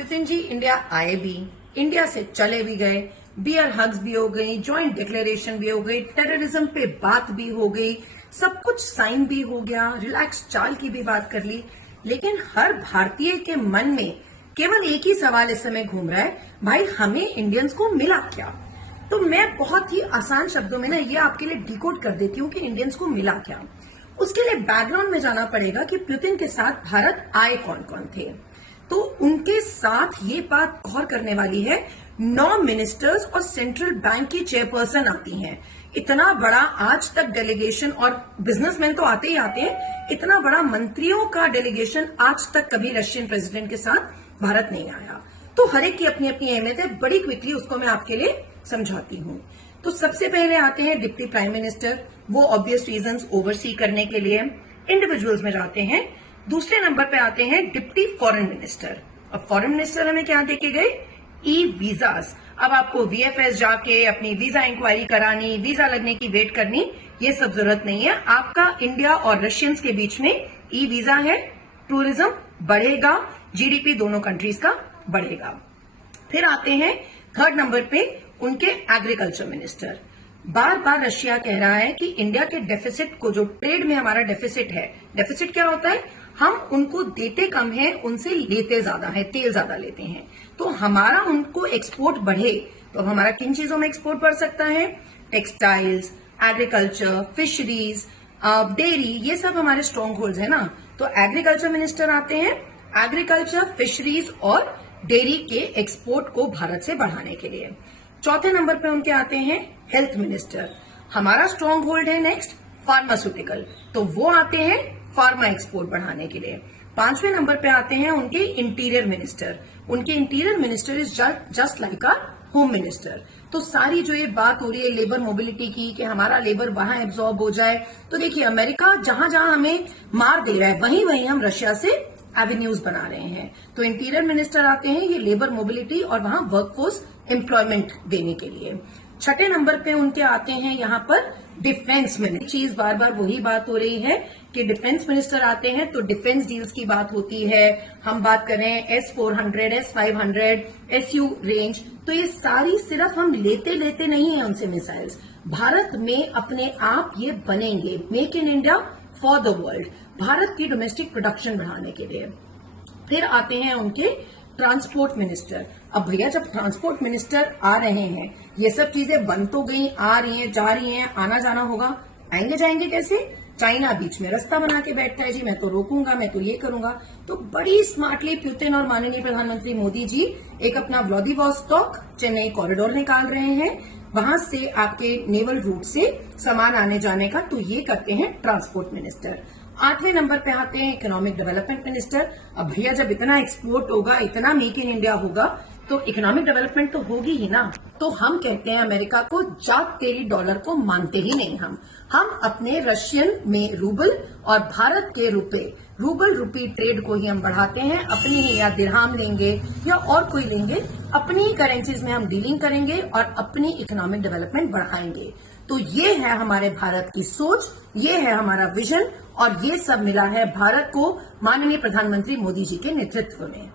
Putin जी India आए भी, India से चले भी गए, बियर हग्स भी हो गई, जॉइंट डिक्लेरेशन भी हो गई, टेररिज्म पे बात भी हो गई, सब कुछ साइन भी हो गया, रिलैक्स चाल की भी बात कर ली। लेकिन हर भारतीय के मन में केवल एक ही सवाल इस समय घूम रहा है, भाई हमें इंडियंस को मिला क्या? तो मैं बहुत ही आसान शब्दों में ना ये आपके लिए डिकोड कर देती हूँ कि इंडियंस को मिला क्या। उसके लिए बैकग्राउंड में जाना पड़ेगा कि पुतिन के साथ भारत आए कौन कौन थे। तो उनके साथ ये बात गौर करने वाली है, 9 मिनिस्टर्स और सेंट्रल बैंक की चेयरपर्सन आती हैं। इतना बड़ा आज तक डेलीगेशन, और बिजनेसमैन तो आते ही आते हैं, इतना बड़ा मंत्रियों का डेलीगेशन आज तक कभी रशियन प्रेसिडेंट के साथ भारत नहीं आया। तो हर एक की अपनी अपनी अहमियत है, बड़ी क्विकली उसको मैं आपके लिए समझाती हूं। तो सबसे पहले आते हैं डिप्टी प्राइम मिनिस्टर, वो ऑब्वियस रीजंस ओवरसी करने के लिए इंडिविजुअल्स में जाते हैं। दूसरे नंबर पे आते हैं डिप्टी फॉरेन मिनिस्टर। अब फॉरेन मिनिस्टर हमें क्या देके गए? ई वीजास। अब आपको वीएफएस जाके अपनी वीजा इंक्वायरी करानी, वीजा लगने की वेट करनी, ये सब जरूरत नहीं है। आपका इंडिया और रशियंस के बीच में ई वीजा है, टूरिज्म बढ़ेगा, जीडीपी दोनों कंट्रीज का बढ़ेगा। फिर आते हैं थर्ड नंबर पे उनके एग्रीकल्चर मिनिस्टर। बार बार रशिया कह रहा है कि इंडिया के डेफिसिट को, जो ट्रेड में हमारा डेफिसिट है, डेफिसिट क्या होता है? हम उनको देते कम है, उनसे लेते ज्यादा है, तेल ज्यादा लेते हैं। तो हमारा उनको एक्सपोर्ट बढ़े, तो हमारा किन चीजों में एक्सपोर्ट बढ़ सकता है? टेक्सटाइल्स, एग्रीकल्चर, फिशरीज, डेयरी, ये सब हमारे स्ट्रॉन्ग होल्ड्स है ना। तो एग्रीकल्चर मिनिस्टर आते हैं एग्रीकल्चर, फिशरीज और डेयरी के एक्सपोर्ट को भारत से बढ़ाने के लिए। चौथे नंबर पे उनके आते हैं हेल्थ मिनिस्टर। हमारा स्ट्रॉन्ग होल्ड है नेक्स्ट फार्मास्यूटिकल, तो वो आते हैं फार्मा एक्सपोर्ट बढ़ाने के लिए। पांचवें नंबर पे आते हैं उनके इंटीरियर मिनिस्टर। उनके interior minister is just like a home minister. तो सारी जो ये बात हो रही है लेबर मोबिलिटी की, कि हमारा लेबर वहां एब्जॉर्ब हो जाए, तो देखिए अमेरिका जहां जहां हमें मार दे रहा है, वहीं वहीं हम रशिया से एवेन्यूज बना रहे हैं। तो इंटीरियर मिनिस्टर आते हैं ये लेबर मोबिलिटी और वहां वर्कफोर्स एम्प्लॉयमेंट देने के लिए। छठे नंबर पे उनके आते हैं यहाँ पर डिफेंस मिनिस्टर। चीज बार बार वही बात हो रही है कि डिफेंस मिनिस्टर आते हैं तो डिफेंस डील्स की बात होती है। हम बात करें S-400, S-500, SU रेंज, तो ये सारी सिर्फ हम लेते लेते नहीं है उनसे मिसाइल्स, भारत में अपने आप ये बनेंगे। Make in India for the world, Bharat की डोमेस्टिक प्रोडक्शन बढ़ाने के लिए। फिर आते हैं उनके ट्रांसपोर्ट मिनिस्टर। अब भैया जब ट्रांसपोर्ट मिनिस्टर आ रहे हैं, ये सब चीजें बन तो गई, आ रही हैं, जा रही हैं, आना जाना होगा, आएंगे जाएंगे कैसे? चाइना बीच में रास्ता बना के बैठता है जी, मैं तो रोकूंगा, मैं तो ये करूंगा। तो बड़ी स्मार्टली पुतिन और माननीय प्रधानमंत्री मोदी जी एक अपना व्लादिवोस्टॉक चेन्नई कॉरिडोर निकाल रहे हैं, वहां से आपके नेवल रूट से सामान आने जाने का, तो ये करते हैं ट्रांसपोर्ट मिनिस्टर। आठवें नंबर पे आते हैं इकोनॉमिक डेवलपमेंट मिनिस्टर। अब भैया जब इतना एक्सपोर्ट होगा, इतना मेक इन इंडिया होगा, तो इकोनॉमिक डेवलपमेंट तो होगी ही ना। तो हम कहते हैं अमेरिका को, जात तेरी डॉलर को मानते ही नहीं हम अपने रशियन में रूबल और भारत के रुपए, रूबल रुपी ट्रेड को ही हम बढ़ाते हैं। अपनी ही, या दिरहाम लेंगे या और कोई लेंगे, अपनी ही करेंसीज में हम डीलिंग करेंगे और अपनी इकोनॉमिक डेवलपमेंट बढ़ाएंगे। तो ये है हमारे भारत की सोच, ये है हमारा विजन, और ये सब मिला है भारत को माननीय प्रधानमंत्री मोदी जी के नेतृत्व में।